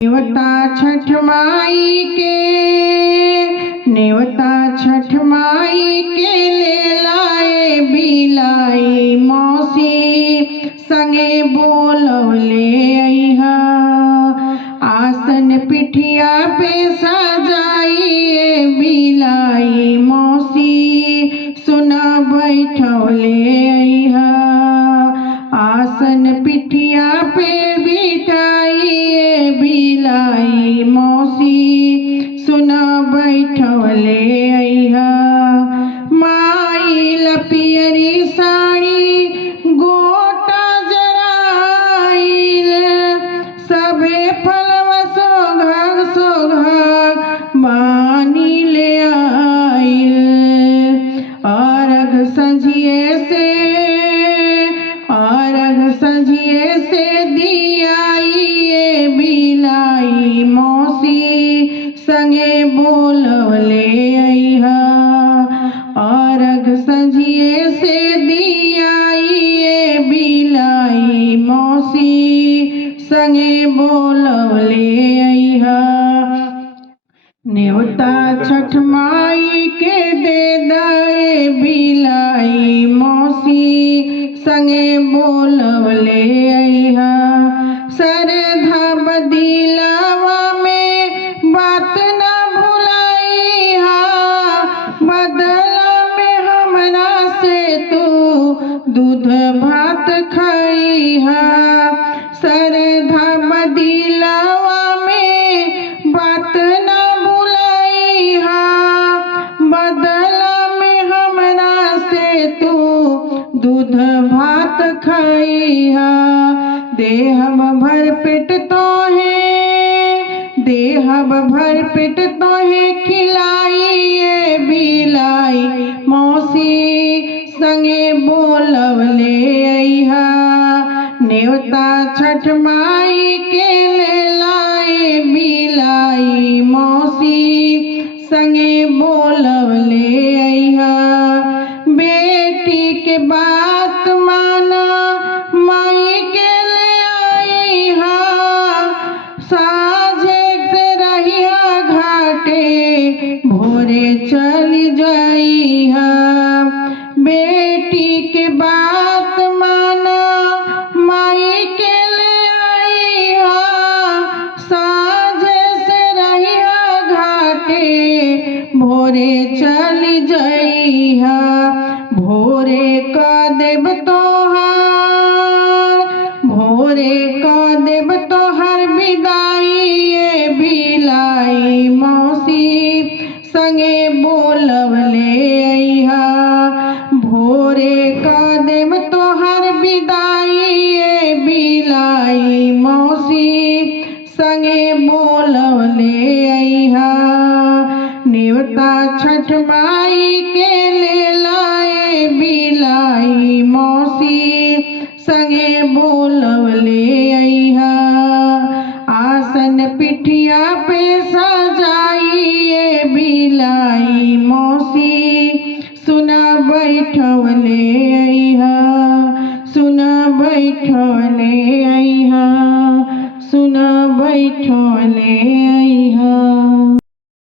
नेवता छठ माई के, नेवता छठ माई के ले लाए बिलाई मौसी संगे बोलवले अइहा। आसन पिठिया पे सजाइए बिलाई मौसी सुना बैठवले अइहा। आसन पिठिया पे बिठाइए बिलाई मौसी सुना बैठवले अइहा। माई लपियरी साड़ी गोटा जराइल, सभे फलवा सोघा सोघा बानी ले आइल। अर्घ संझिए से दियाइए बिलाई मौसी संगे बोलवले अइहा। अर्घ संझिए से दियाइए बिलाई मौसी संगे बोलवले अइहा। नेवता छठ माई के दे दाए बिलाई मौसी संगे बोलवले अइहा। सरधा बदिलवा में बात न भुलाइहा, बदला में हमरा से तू दूध भात खइहा। सरधा बदिलवा में बात न भुलाइहा, बदला में हमरा से तू दूध भात खइहा। देहब भर पेट तोहे खिलाइए बिलाई मौसी संगे बोलवले अइहा। नेवता छठ माई के ले लाए बिलाई मौसी संगे बोलवले अइहा। बेटी के बात माना माई के ले आइहा, साझे से रहिया घाटे भोरे चली जाइहा। बेटी के बात माना माई के ले आइहा, साझे से रहिया घाटे भोरे चली जाइहा। भोरे का देव तोहर विदाई बिलाई मौसी संगे बोलवले अइहा। भोरे का देव तोहर विदाई बिलाई मौसी संगे बोलवले अइहा। नेवता छठ माई के ले लाए बिलाई मौसी संगे बोलवले अइहा। आसन पिठिया पे सजाइए बिलाई मौसी सुना बैठवले अइहा, सुना बैठवले।